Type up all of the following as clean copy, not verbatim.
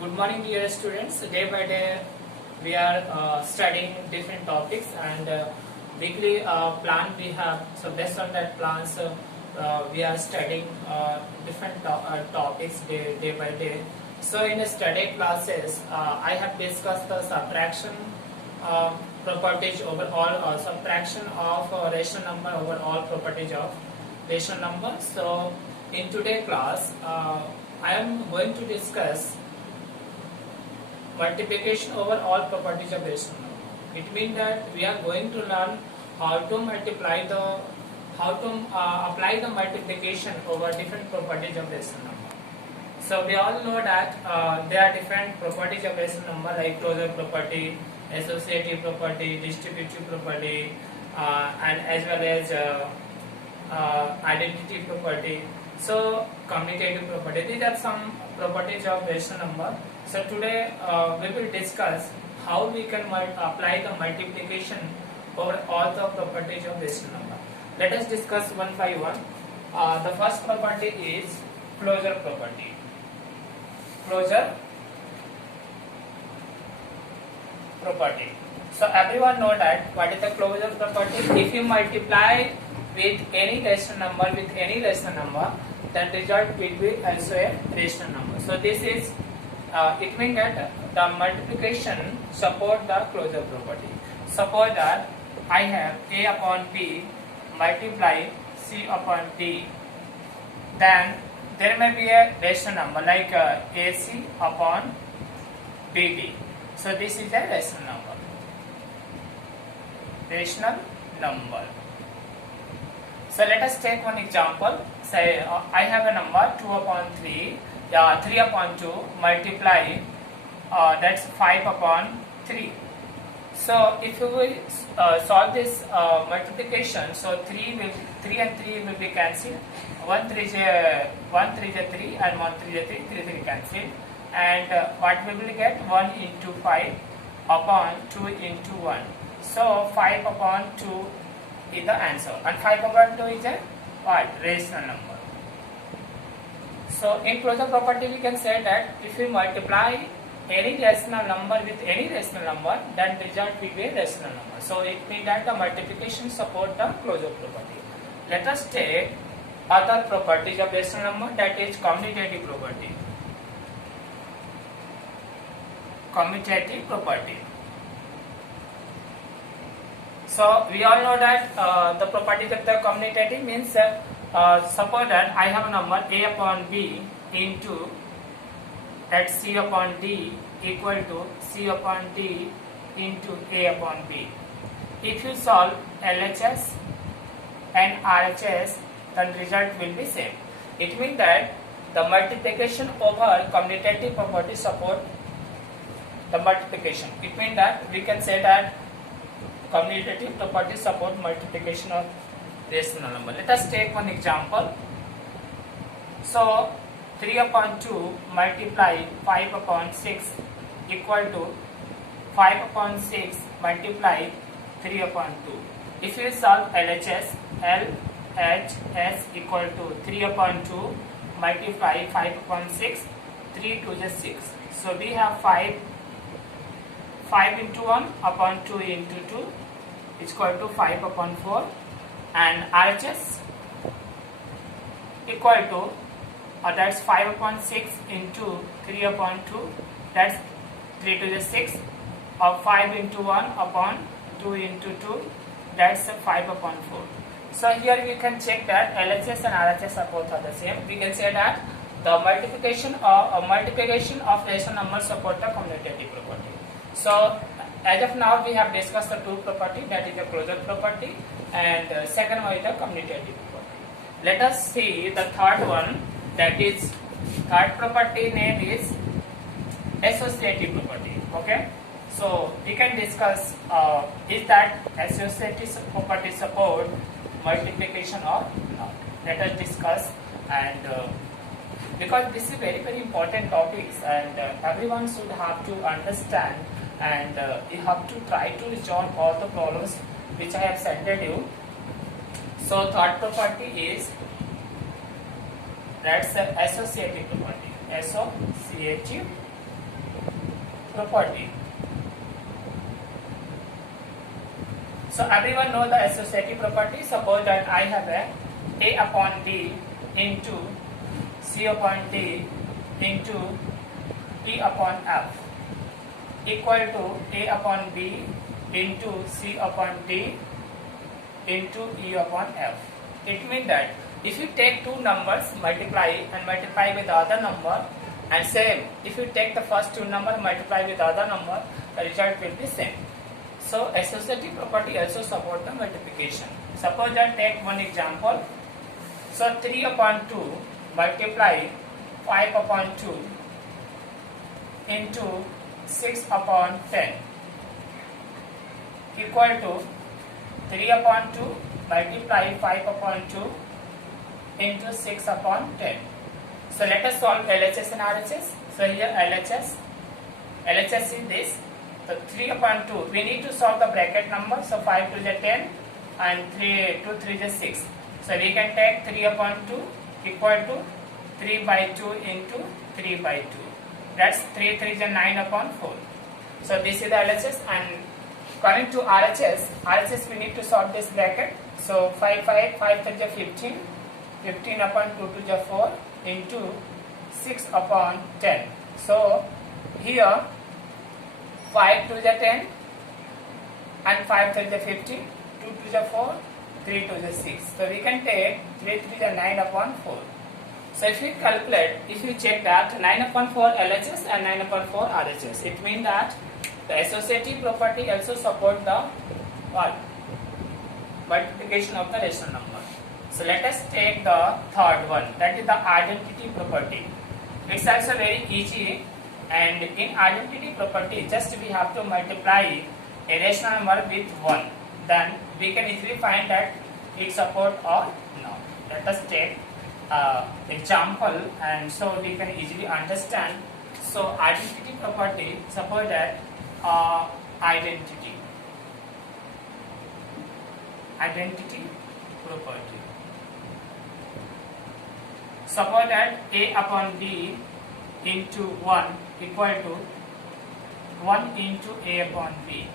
Good morning, dear students. Day by day, we are studying different topics, and weekly plan we have. So based on that plans, we are studying different topics day by day. So in the study classes, I have discussed the subtraction properties over all subtraction of rational number over all properties of rational number. So in today's class, I am going to discuss multiplication over all properties of rational number. It means that we are going to learn how to apply the multiplication over different properties of rational number. So we all know that there are different properties of rational number like closure property, associative property, distributive property, and as well as identity property. So commutative property. These are some properties of rational number. So today we will discuss how we can apply the multiplication over all the properties of rational number. Let us discuss one by one. The first property is closure property. Closure property. So everyone know that what is the closure property? If you multiply with any rational number with any rational number, then result will be also a rational number. So this is it means that the multiplication support the closure property. Suppose that I have A upon B multiply C upon D, then there may be a rational number like AC upon BD. So this is a rational number. Rational number. So let us take one example. Say I have a number 2 upon 3. 3 upon 2 multiply that's 5 upon 3. So if you will solve this multiplication, so 3 and 3 will be cancelled. 1 3 is 3 and 1 3 is 3 cancelled, and what we will get 1 into 5 upon 2 into 1. So 5 upon 2 is the answer, and 5 upon 2 is a what? Rational number. So in closure property we can say that if we multiply any rational number with any rational number, then result will be a rational number. So it means that the multiplication support the closure property. Let us take other properties of rational number, that is commutative property. Commutative property. So we all know that the properties of the commutative means suppose that I have a number A upon B into that C upon D equal to C upon D into A upon B. If you solve LHS and RHS, then result will be same. It means that the multiplication over commutative property support the multiplication. It means that we can say that commutative property support multiplication of rational number. Let us take one example. So 3 upon 2 multiply 5 upon 6 equal to 5 upon 6 multiply 3 upon 2. If you solve LHS, LHS equal to 3 upon 2 multiply 5 upon 6, 3 to the 6. So we have 5 into 1 upon 2 into 2 is equal to 5 upon 4, and RHS equal to that's 5 upon 6 into 3 upon 2, that's 3 to the 6, or 5 into 1 upon 2 into 2, that's 5 upon 4. So here we can check that LHS and RHS are both are the same. We can say that the multiplication of rational numbers support the commutative property. So as of now we have discussed the two property, that is the closure property, and second one is the commutative property. Let us see the third one, that is third property name is associative property. Okay, so we can discuss is that associative property support multiplication or not. Let us discuss, and because this is very important topics, and everyone should have to understand, and you have to try to resolve all the problems which I have sent you. So third property is that's the associative property. Associative property. So everyone know the associative property. Suppose that I have a upon D into C upon D into E upon F equal to A upon B into C upon D into E upon F. It means that if you take two numbers, multiply with the other number, and same, if you take the first two number, multiply with the other number, the result will be same. So associative property also support the multiplication. Suppose that take one example. So 3 upon 2 multiply 5 upon 2 into 6 upon 10 equal to 3 upon 2 multiply 5 upon 2 into 6 upon 10. So let us solve LHS and RHS. So here LHS is this. So 3 upon 2, we need to solve the bracket number. So 5 to the 10 and 2 3 is 6. So we can take 3 upon 2 equal to 3 by 2 into 3 by 2. That's 3 3 is 9 upon 4. So this is the LHS, and coming to RHS we need to solve this bracket. So 5 3 is 15, 15 upon 2 to the 4 into 6 upon 10. So here 5 to the 10 and 5 to the 15, 2 to the 4, 3 to the 6. So we can take 3 3 the 9 upon 4. So if we calculate, if you check that 9 upon 4 LHS and 9 upon 4 RHS, it means that the associative property also support the multiplication of the rational number. So let us take the third one, that is the identity property. It's also very easy, and in identity property just we have to multiply a rational number with 1, then we can easily find that it support or no. Let us take example, and so we can easily understand. So identity property, suppose that identity property. Suppose that A upon B into 1 equal to 1 into A upon B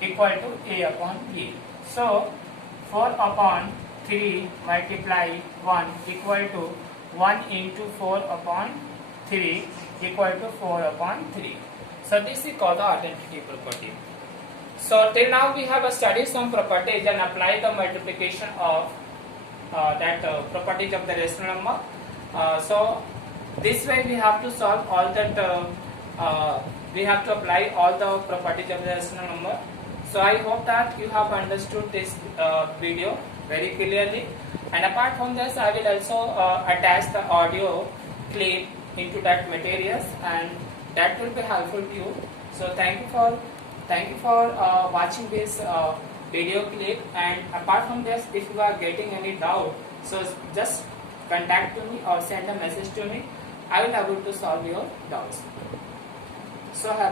equal to A upon B. So 4 upon 3 multiply 1 equal to 1 into 4 upon 3 equal to 4 upon 3. So this is called the identity property. So till now we have studied some properties and applied the multiplication of properties of the rational number. So this way we have to solve all that, we have to apply all the properties of the rational number. So I hope that you have understood this video very clearly, and apart from this I will also attach the audio clip into that materials, and that will be helpful to you. So thank you for watching this video clip, and apart from this, if you are getting any doubt, so just contact to me or send a message to me. I will be able to solve your doubts. So have a